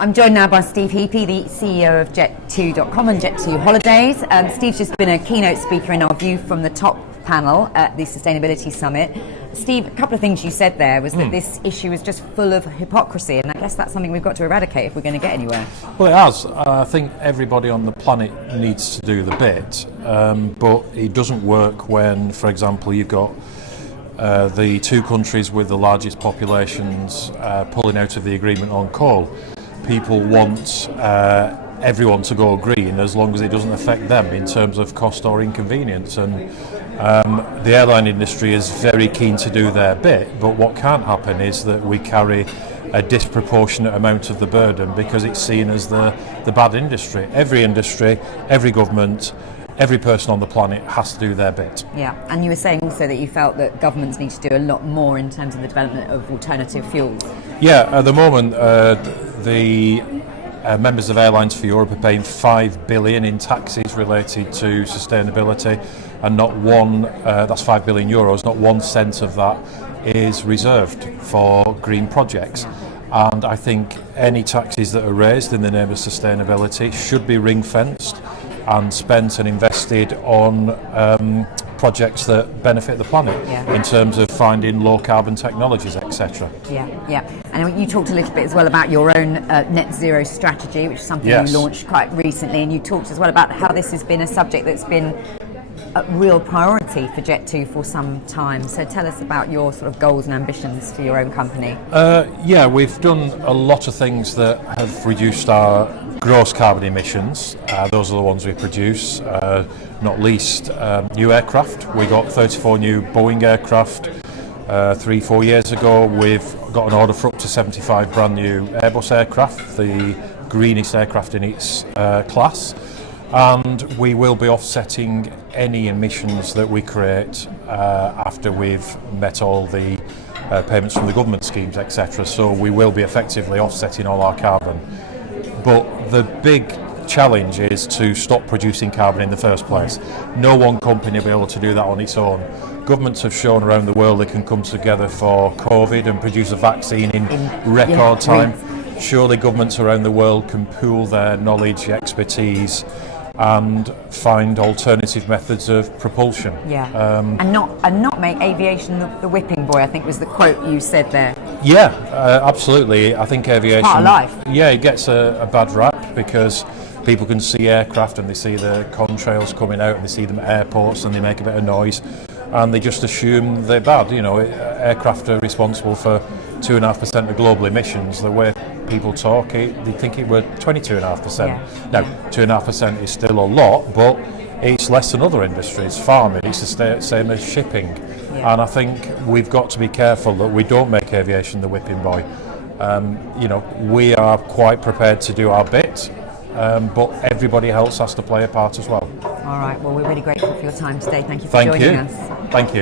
I'm joined now by Steve Heapy, the CEO of Jet2.com and Jet2 Holidays. Steve's just been a keynote speaker in our View from the Top panel at the Sustainability Summit. Steve, a couple of things you said there was that this issue is just full of hypocrisy, and I guess that's something we've got to eradicate if we're going to get anywhere. Well, it has. I think everybody on the planet needs to do the bit, but it doesn't work when, for example, you've got the two countries with the largest populations pulling out of the agreement on coal. People want everyone to go green as long as it doesn't affect them in terms of cost or inconvenience, and the airline industry is very keen to do their bit, but what can't happen is that we carry a disproportionate amount of the burden because it's seen as the bad industry. Every industry, every government, every person on the planet has to do their bit. Yeah, and you were saying also that you felt that governments need to do a lot more in terms of the development of alternative fuels. Yeah, at the moment the members of Airlines for Europe are paying $5 billion in taxes related to sustainability, and not one, that's €5 billion, not 1 cent of that is reserved for green projects. Yeah. And I think any taxes that are raised in the name of sustainability should be ring-fenced and spent and invested on projects that benefit the planet in terms of finding low carbon technologies, etc. Yeah. And you talked a little bit as well about your own net zero strategy, which is something you launched quite recently, and you talked as well about how this has been a subject that's been a real priority for Jet2 for some time. So tell us about your sort of goals and ambitions for your own company. We've done a lot of things that have reduced our gross carbon emissions. Those are the ones we produce, not least new aircraft. We got 34 new Boeing aircraft 3-4 years ago. We've got an order for up to 75 brand new Airbus aircraft, the greenest aircraft in its class. And we will be offsetting any emissions that we create after we've met all the payments from the government schemes, etc. So we will be effectively offsetting all our carbon. But the big challenge is to stop producing carbon in the first place. No one company will be able to do that on its own. Governments have shown around the world they can come together for COVID and produce a vaccine in record time. Surely governments around the world can pool their knowledge, expertise, and find alternative methods of propulsion. And not make aviation the whipping boy, I think was the quote you said there. Absolutely. I think aviation, part of life. It gets a bad rap because people can see aircraft and they see the contrails coming out and they see them at airports and they make a bit of noise and they just assume they're bad. You know, aircraft are responsible for 2.5% of global emissions. The way people talk, they think it were 22.5%. Now, 2.5% is still a lot, but it's less than other industries. Farming, it's the same as shipping. And I think we've got to be careful that we don't make aviation the whipping boy. We are quite prepared to do our bit, but everybody else has to play a part as well. All right, well, we're really grateful for your time today. Thank you for joining us. Thank you.